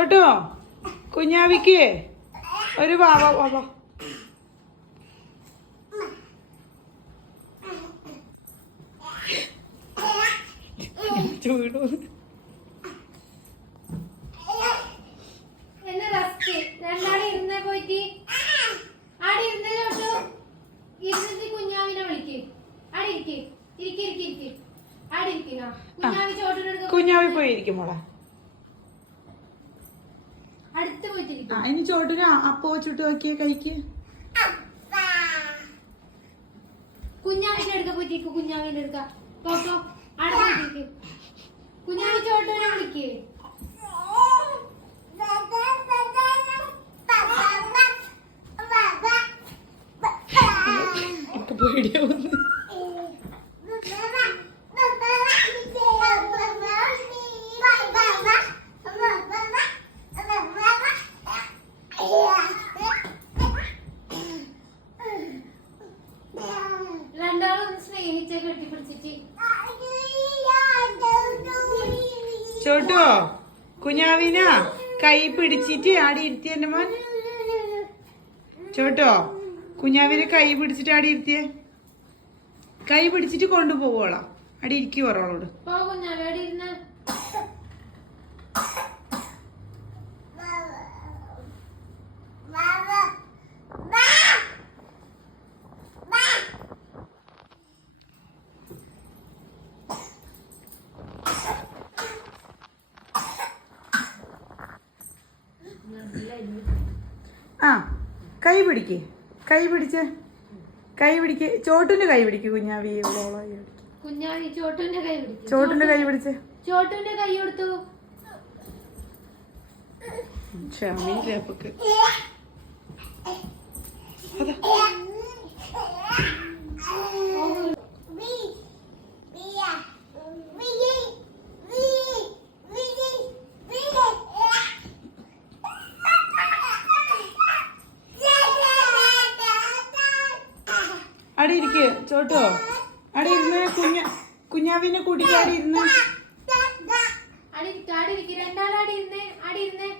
ചോട്ടോ കുഞ്ഞാവിക്ക് ഒരു വാവ വാവ. ചൂടോ കുഞ്ഞാവി പോയിരിക്കും മോളെ. ഇനി ചോട്ടിന് അപ്പോ ചുട്ട് നോക്കിയ കഴിക്ക്. കുഞ്ഞാവിന്റെ അടുക്ക പോയിട്ടിരിക്കും. കുഞ്ഞാവിന്റെ അടുക്ക തോട്ടോ അടുത്തേക്ക് കുഞ്ഞാവി ചോട്ടിനെ വിളിക്കേ. പേടിയാവുന്നു. ചോട്ടോ കുഞ്ഞാവിന കൈ പിടിച്ചിട്ട് ആടി ഇരുത്തിയ എന്റെ മോൻ. ചോട്ടോ കുഞ്ഞാവിനെ കൈ പിടിച്ചിട്ട് ആടി ഇരുത്തിയേ. കൈ പിടിച്ചിട്ട് കൊണ്ടുപോകോളാം. അടി ഇരിക്കു പറോളോട്. ആ കൈ പിടിക്ക്. കൈ പിടിച്ച് കൈ പിടിക്ക്. ചോട്ടിന്റെ കൈ പിടിക്ക് കുഞ്ഞാവി. കുഞ്ഞാവി ചോട്ടുന്റെ കൈ പിടിച്ച്. ചോട്ടിന്റെ കൈ പിടിച്ച്. ചോട്ടുന്റെ കൈ കൊടുത്തു. ക്ഷമിക്ക്. അടി ഇരിക്ക് ചോട്ടോ. അടി ഇരുന്ന് കുഞ്ഞാവിനെ കൂട്ടിക്ക് അടി ഇരുന്ന്. രണ്ടാളടി ഇരുന്നേ. അടി ഇരുന്നേ.